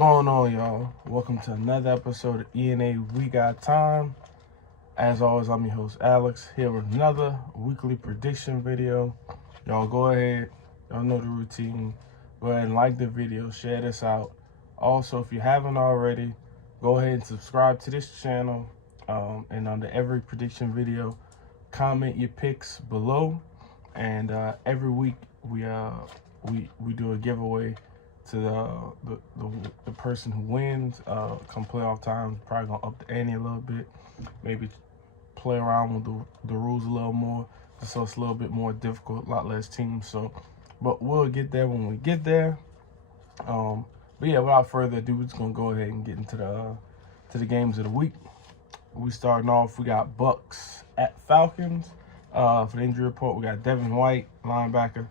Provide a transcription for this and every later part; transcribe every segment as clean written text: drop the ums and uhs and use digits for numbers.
going on, y'all? Welcome to another episode of ENA We Got Time. As always, I'm your host, Alex, here with another weekly prediction video. Y'all go ahead, y'all know the routine. Go ahead and like the video, share this out. Also, if you haven't already, go ahead and subscribe to this channel. And under every prediction video, comment your picks below. And every week we do a giveaway to the person who wins. Come playoff time, probably gonna up the ante a little bit, maybe play around with the rules a little more, so it's a little bit more difficult, a lot less teams. So, but we'll get there when we get there. But yeah, without further ado, we're just gonna go ahead and get into the games of the week. We starting off. We got Bucks at Falcons. For the injury report, we got Devin White, linebacker,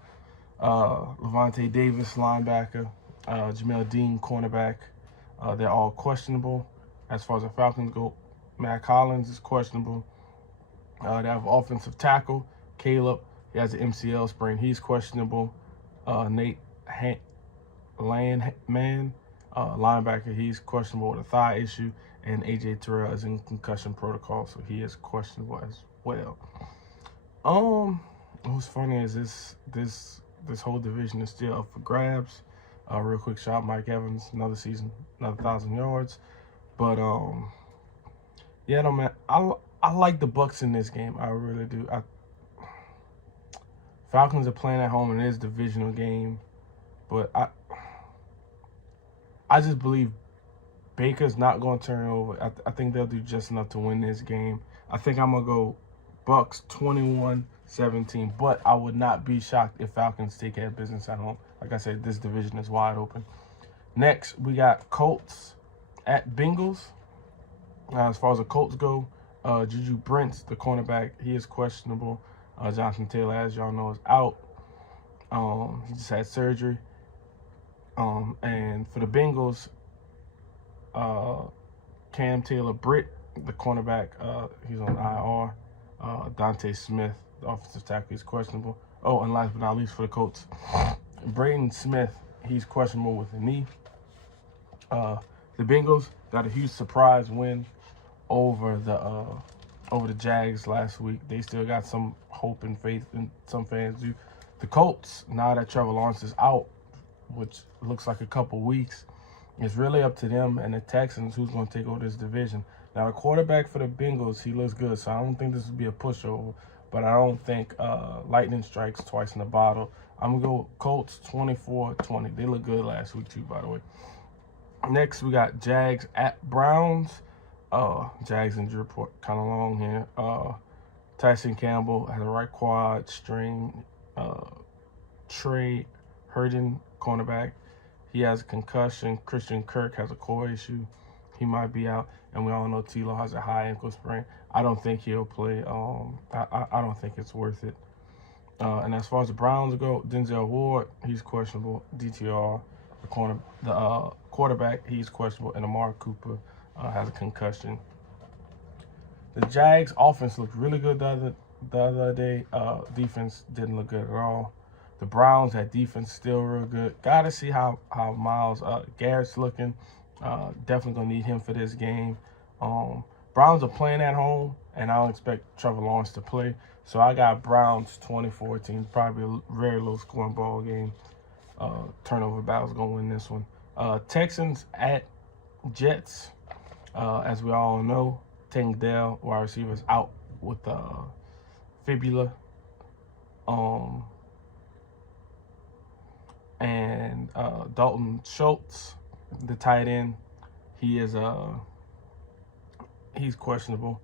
Levante Davis, linebacker, Jamel Dean, cornerback. They're all questionable. As far as the Falcons go, Matt Collins is questionable. They have offensive tackle, Caleb. He has an MCL sprain. He's questionable. Nate Landman, linebacker. He's questionable with a thigh issue. And AJ Terrell is in concussion protocol, so he is questionable as well. What's funny is this whole division is still up for grabs. Real quick shot, Mike Evans, another season, another 1,000 yards. But yeah, no man, I like the Bucks in this game. I really do. Falcons are playing at home in this divisional game, but I just believe Baker's not going to turn over. I think they'll do just enough to win this game. I think I'm going to go Bucks 21-17, but I would not be shocked if Falcons take care of business at home. Like I said, this division is wide open. Next, we got Colts at Bengals. As far as the Colts go, Juju Brents, the cornerback, he is questionable. Jonathan Taylor, as y'all know, is out. He just had surgery. And for the Bengals, Cam Taylor-Britt, the cornerback, he's on IR. Dante Smith, the offensive tackle, is questionable. Oh, and last but not least for the Colts, Braden Smith, he's questionable with a knee. The Bengals got a huge surprise win over the Jags last week. They still got some hope and faith, and some fans do. The Colts, now that Trevor Lawrence is out, which looks like a couple weeks, it's really up to them and the Texans who's going to take over this division. Now, the quarterback for the Bengals, he looks good, so I don't think this will be a pushover, but I don't think lightning strikes twice in the bottle. I'm going to go Colts 24-20. They look good last week, too, by the way. Next, we got Jags at Browns. Jags injury report kind of long here. Tyson Campbell has a right quad strain. Trey Herndon, cornerback, he has a concussion. Christian Kirk has a core issue. He might be out. And we all know T-Law has a high ankle sprain. I don't think he'll play. I don't think it's worth it. And as far as the Browns go, Denzel Ward, he's questionable. DTR, the quarterback, he's questionable. And Amari Cooper has a concussion. The Jags offense looked really good the other day. Defense didn't look good at all. The Browns, that defense still real good. Got to see how Myles Garrett's looking. Definitely going to need him for this game. Browns are playing at home, and I don't expect Trevor Lawrence to play. So I got Browns 2014. Probably a very low-scoring ball game. Turnover battle's going to win this one. Texans at Jets. As we all know, Tank Dell, wide receiver, is out with fibula. And Dalton Schultz, the tight end, he's questionable.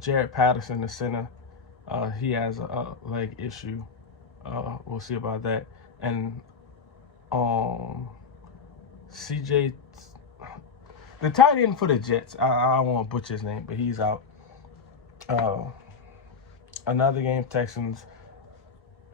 Jared Patterson, the center, he has a leg issue. We'll see about that. And CJ, the tight end for the Jets, I don't want to butcher his name, but he's out. Another game, Texans,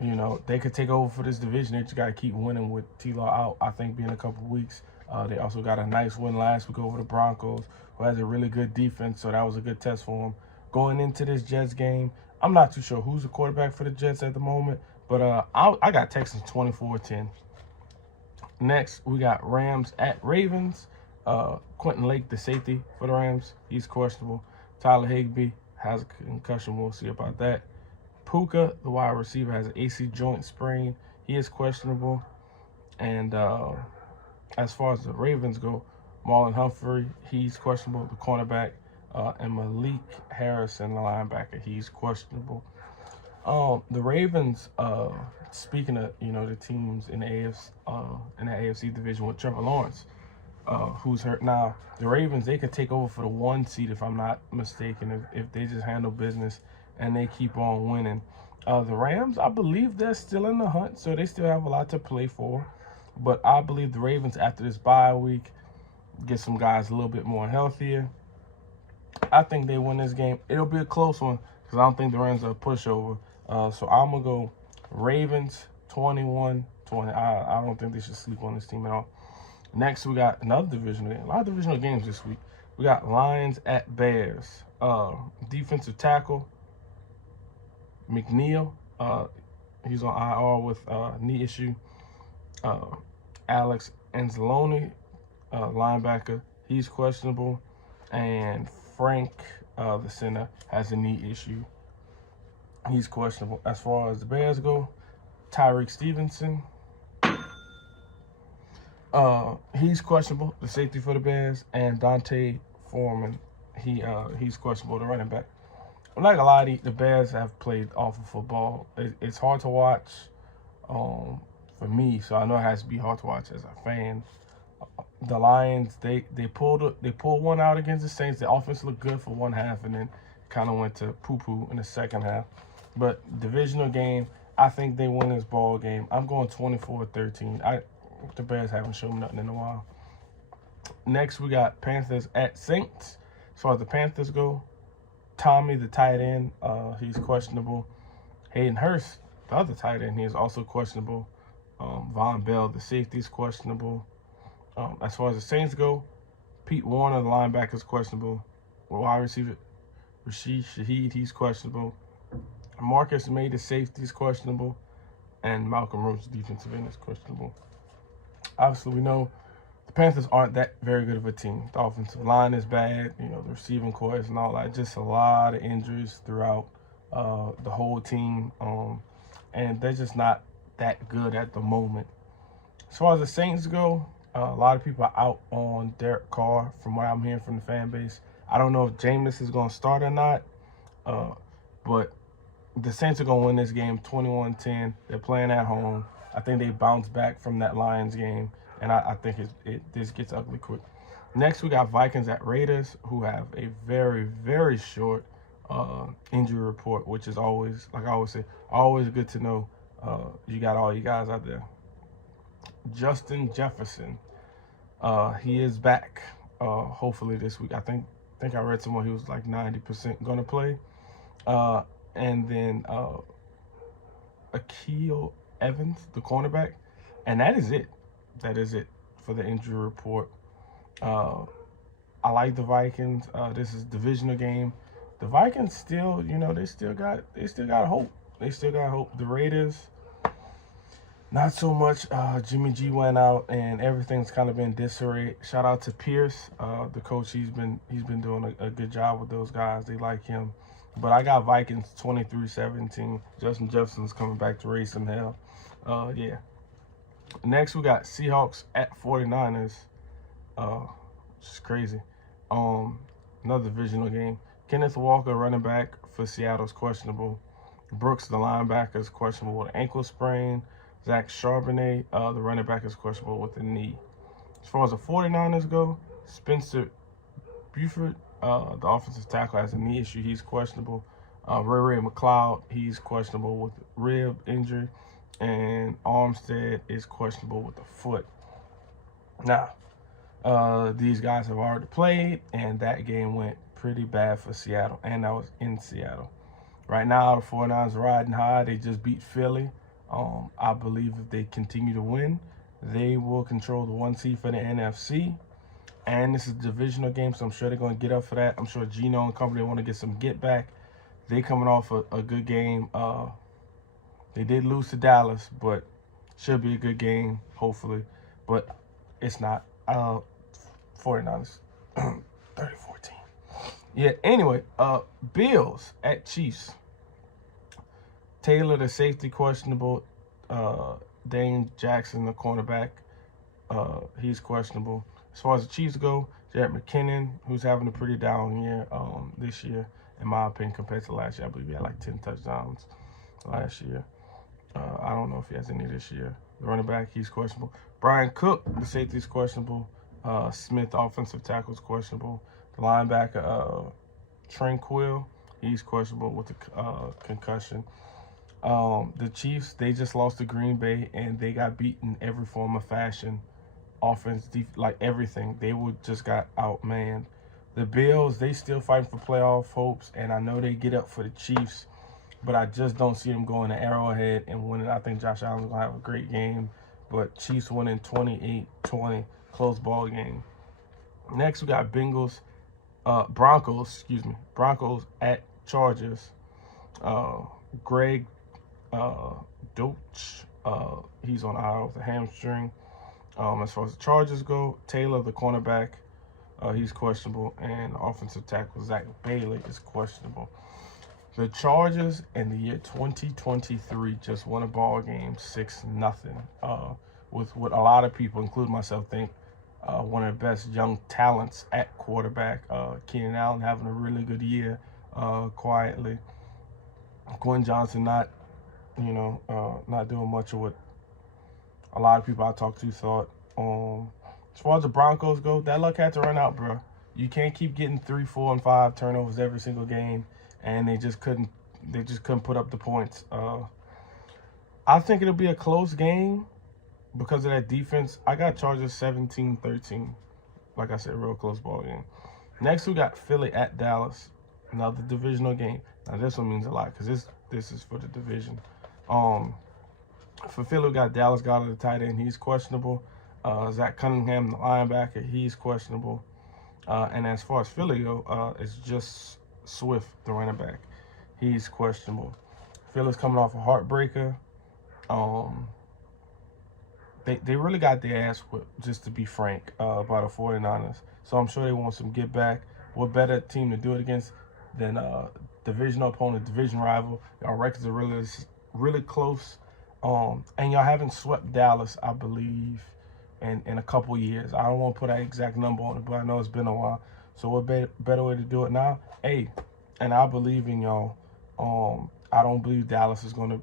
you know, they could take over for this division. They just got to keep winning with T-Law out, I think, being a couple weeks. They also got a nice win last week over the Broncos, who has a really good defense, so that was a good test for them. Going into this Jets game, I'm not too sure who's the quarterback for the Jets at the moment, but I got Texans 24-10. Next, we got Rams at Ravens. Quentin Lake, the safety for the Rams, he's questionable. Tyler Higbee has a concussion. We'll see about that. Puka, the wide receiver, has an AC joint sprain. He is questionable. And as far as the Ravens go, Marlon Humphrey, he's questionable, the cornerback. And Malik Harrison, the linebacker, he's questionable. The Ravens, speaking of, the teams in the AFC division with Trevor Lawrence, who's hurt now. The Ravens, they could take over for the 1 seed if I'm not mistaken, if they just handle business and they keep on winning. The Rams, I believe they're still in the hunt, so they still have a lot to play for. But I believe the Ravens, after this bye week, get some guys a little bit more healthier. I think they win this game. It'll be a close one because I don't think the Rams are a pushover. So I'm going to go Ravens 21-20. I don't think they should sleep on this team at all. Next, we got another divisional game. A lot of divisional games this week. We got Lions at Bears. Defensive tackle, McNeil. He's on IR with knee issue. Alex Anzalone, linebacker, he's questionable. And Frank, the center, has a knee issue. He's questionable. As far as the Bears go, Tyreek Stevenson, he's questionable, the safety for the Bears, and Dante Foreman, he's questionable, the running back. I'm not gonna lie to you, the Bears have played awful football. It's hard to watch for me, so I know it has to be hard to watch as a fan. The Lions, they pulled one out against the Saints. The offense looked good for one half, and then kind of went to poo-poo in the second half. But divisional game, I think they win this ball game. I'm going 24-13. The Bears haven't shown me nothing in a while. Next, we got Panthers at Saints. As far as the Panthers go, Tommy, the tight end, he's questionable. Hayden Hurst, the other tight end, he is also questionable. Von Bell, the safety, is questionable. As far as the Saints go, Pete Warner, the linebacker, is questionable. Wide receiver Rashid Shaheed, he's questionable. Marcus May, the safety, is questionable. And Malcolm Roach, defensive end, is questionable. Obviously, we know the Panthers aren't that very good of a team. The offensive line is bad. The receiving core and all that. Just a lot of injuries throughout the whole team. And they're just not that good at the moment. As far as the Saints go, a lot of people are out on Derek Carr from what I'm hearing from the fan base. I don't know if Jameis is going to start or not, but the Saints are going to win this game 21-10. They're playing at home. I think they bounce back from that Lions game, and I think this gets ugly quick. Next, we got Vikings at Raiders, who have a very, very short injury report, which is always, like I always say, always good to know you got all you guys out there. Justin Jefferson, he is back hopefully this week. I think I read somewhere he was like 90% going to play. And then Akil Evans, the cornerback. And that is it. That is it for the injury report. I like the Vikings. This is a divisional game. The Vikings still, they still got hope. They still got hope. The Raiders, not so much. Jimmy G went out and everything's kind of been disarray. Shout out to Pierce, the coach. He's been doing a good job with those guys. They like him. But I got Vikings 23-17. Justin Jefferson's coming back to raise some hell. Yeah. Next, we got Seahawks at 49ers. It's crazy. Another divisional game. Kenneth Walker, running back for Seattle, is questionable. Brooks, the linebacker, is questionable with an ankle sprain. Zach Charbonnet, the running back, is questionable with a knee. As far as the 49ers go, Spencer Buford, the offensive tackle, has a knee issue. He's questionable. Ray McLeod, he's questionable with rib injury. And Armstead is questionable with the foot. Now, these guys have already played, and that game went pretty bad for Seattle, and that was in Seattle. Right now, the 49ers are riding high. They just beat Philly. I believe if they continue to win, they will control the 1 seed for the NFC. And this is a divisional game, so I'm sure they're going to get up for that. I'm sure Geno and company want to get some get back. They coming off a good game. They did lose to Dallas, but should be a good game, hopefully. but it's not. 49ers 30-14. Yeah, anyway, Bills at Chiefs. Taylor, the safety, questionable. Dane Jackson, the cornerback, he's questionable. As far as the Chiefs go, Jared McKinnon, who's having a pretty down year this year, in my opinion, compared to last year. I believe he had like 10 touchdowns last year. I don't know if he has any this year. The running back, he's questionable. Brian Cook, the safety, is questionable. Smith, offensive tackle, is questionable. The linebacker, Tranquil, he's questionable with the concussion. The Chiefs, they just lost to Green Bay, and they got beaten every form of fashion. Offense, like everything. They just got outmanned. The Bills, they still fighting for playoff hopes, and I know they get up for the Chiefs, but I just don't see them going to Arrowhead and winning. I think Josh Allen's going to have a great game, but Chiefs winning 28-20, close ball game. Next, we got Broncos at Chargers. Greg Doach, he's on IR with a hamstring. As far as the Chargers go, Taylor, the cornerback, he's questionable, and offensive tackle Zach Bailey is questionable. The Chargers in the year 2023 just won a ball game 6-0 with what a lot of people, including myself, think one of the best young talents at quarterback. Keenan Allen having a really good year quietly. Quinn Johnson not doing much of what a lot of people I talked to thought. As far as the Broncos go, that luck had to run out, bro. You can't keep getting 3, 4, and 5 turnovers every single game, and they just couldn't put up the points. I think it'll be a close game because of that defense. I got Chargers 17-13. Like I said, real close ball game. Next, we got Philly at Dallas. Another divisional game. Now, this one means a lot because this is for the division. For Philly, we got Dallas Goedert, the tight end. He's questionable. Zach Cunningham, the linebacker, he's questionable. And as far as Philly go, it's just Swift, the running back. He's questionable. Philly's coming off a heartbreaker. They really got their ass whipped, just to be frank, by the 49ers. So I'm sure they want some get back. What better team to do it against than divisional opponent, division rival? Y'all records are really close. And y'all haven't swept Dallas, I believe, in a couple years. I don't want to put an exact number on it, but I know it's been a while. So what better way to do it now? Hey, and I believe in y'all. I don't believe Dallas is gonna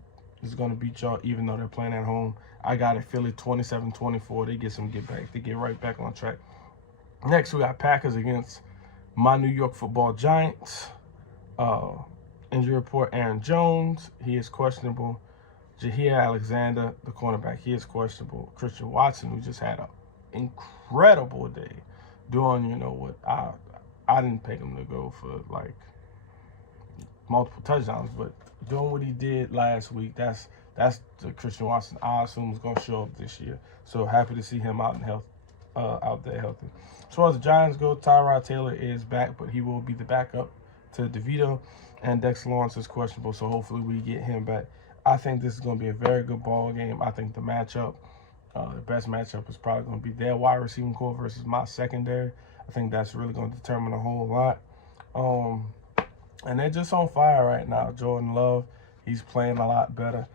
beat y'all, even though they're playing at home. I got it, Philly 27-24. They get some get back. They get right back on track. Next, we got Packers against my New York Football Giants. Injury report: Aaron Jones, he is questionable. Jair Alexander, the cornerback, he is questionable. Christian Watson, who just had an incredible day, doing, what I didn't pick him to go for like multiple touchdowns, but doing what he did last week, that's the Christian Watson I assume is going to show up this year. So happy to see him out there healthy. As far as the Giants go, Tyrod Taylor is back, but he will be the backup to DeVito, and Dexter Lawrence is questionable, so hopefully we get him back. I think this is going to be a very good ball game. I think the matchup, the best matchup is probably going to be their wide receiving core versus my secondary. I think that's really going to determine a whole lot. And they're just on fire right now. Jordan Love, he's playing a lot better.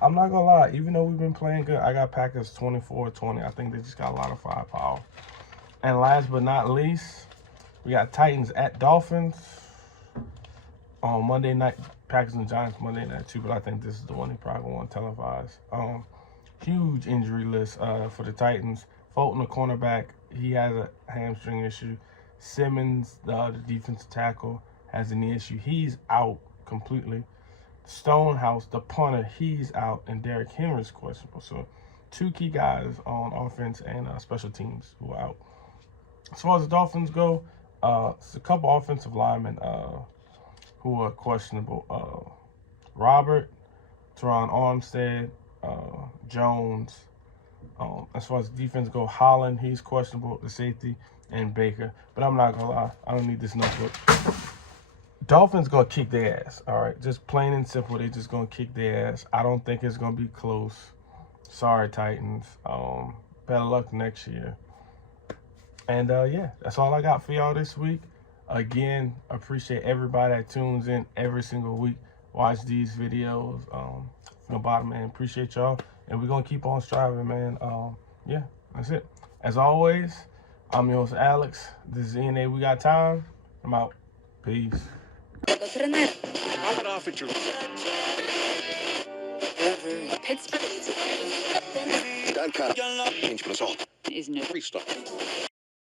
I'm not going to lie, even though we've been playing good, I got Packers 24-20. I think they just got a lot of firepower. And last but not least, we got Titans at Dolphins on Monday night. Packers and Giants Monday night too, but I think this is the one they probably want to televise. Huge injury list for the Titans. Fulton, the cornerback, he has a hamstring issue. Simmons, the defensive tackle, has a knee issue. He's out completely. Stonehouse, the punter, he's out, and Derrick Henry's questionable. So 2 key guys on offense and special teams who are out. As far as the Dolphins go, it's a couple offensive linemen who are questionable. Robert, Teron Armstead, Jones. As far as defense go, Holland, he's questionable, the safety, and Baker. But I'm not going to lie, I don't need this notebook. Dolphins going to kick their ass, all right? Just plain and simple, they just going to kick their ass. I don't think it's going to be close. Sorry, Titans. better luck next year. And yeah, that's all I got for y'all this week. Again, appreciate everybody that tunes in every single week. Watch these videos from the bottom, man. Appreciate y'all. And we're going to keep on striving, man. Yeah, that's it. As always, I'm your host, Alex. This is NA We Got Time. I'm out. Peace. Pittsburgh is no restart.